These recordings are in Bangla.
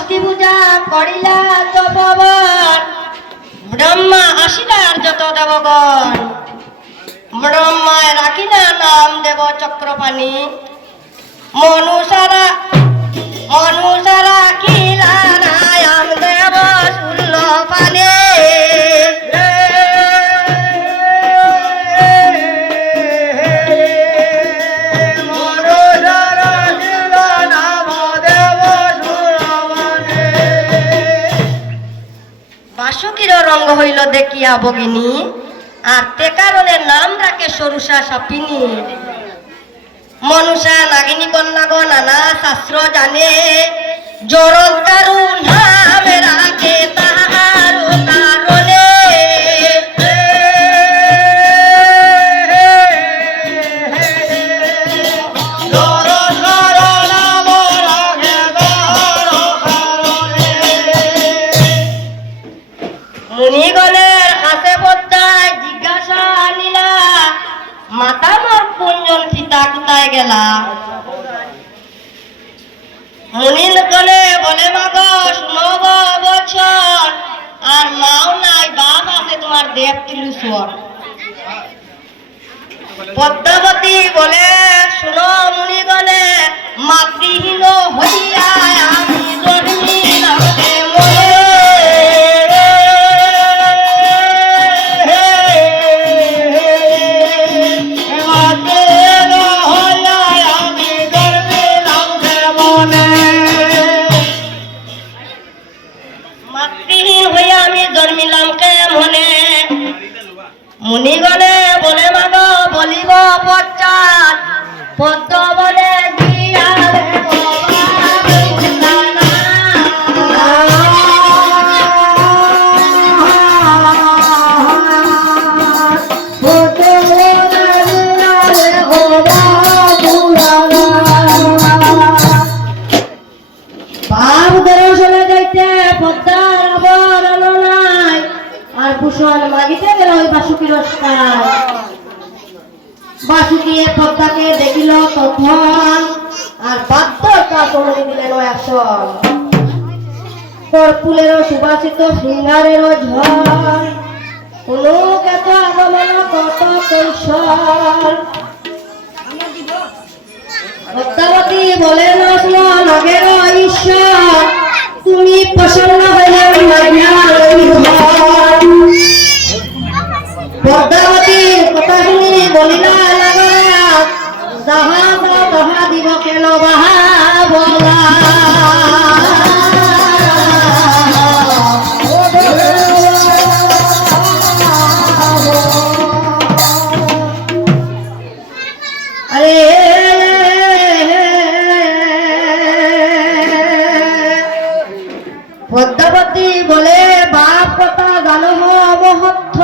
ষষ্ঠী পূজা করিলা তপবন, ব্রহ্মা আসিলার যত দেবগণ, ব্রহ্মায় রাখিলা নাম দেব চক্রপাণী, মনুষারা রাখিলা নাম দেব শূন্য পানে। বাসুকির রঙ্গ হইল দেখিয়া ভগিনী, আর তে কারণে নাম রাখে সরুষা সাপিনী। মনুষা নাগিনী কন্যাগণ নানা শাস্ত্র জানে, জরল কারু নাম রাখে তাহার কারণে। মুনিগণের হাতে পদ্মায় জিজ্ঞাসা আনিলা, মাতা মোর কুঞ্জন সীতা কোথায় গেলা? মুনিগণে বলে মাগ শুনব বচন, আর মাও নাই বাপ আছে তোমার দেব তিলুসর। পদ্মাবতী বলে শুনো মুনিগণে, মাতৃহীন হইয়া আমি জন্মিলাম মনে। মাতৃহীন হইয়া আমি জন্মিলাম কে মনে। মুনিগণে বলে মাগ বলিব পশ্চাৎ, পদ্ম বলে দিয়ালে ভূষণ মাগিতে গেল ওই বাসুকির রাস্তায়। বাসুকিয়ে পদ্মাকে দেখিল তখন, আর বাদ্যটা করে দিলেন আসন। কর্পুলেরও সুবাসিত শৃঙ্গারেরও ঝড়, কোনো কত আগমন কত কৈশোর। পদ্মাবতী বলেন নগের ঈশ্বর, তুমি প্রসন্ন হইলে পদ্মাবতীর কথা শুনি বলিলা লাগা, যাহা তাহা দিব কেন বাহা বলা। আরে পদ্মাবতী বলে বাপ কথা জানো মহত্ব,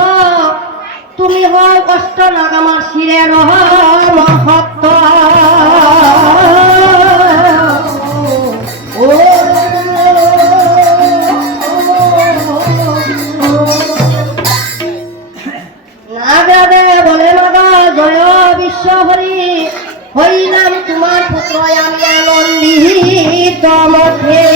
তুমি হয় কষ্ট লাগামার শিরের মহত্ব। নাগরাদে বলে মাগা জয় বিশ্ব হরি, হইলাম তোমার পুত্র আমি আনন্দিত মধ্যে।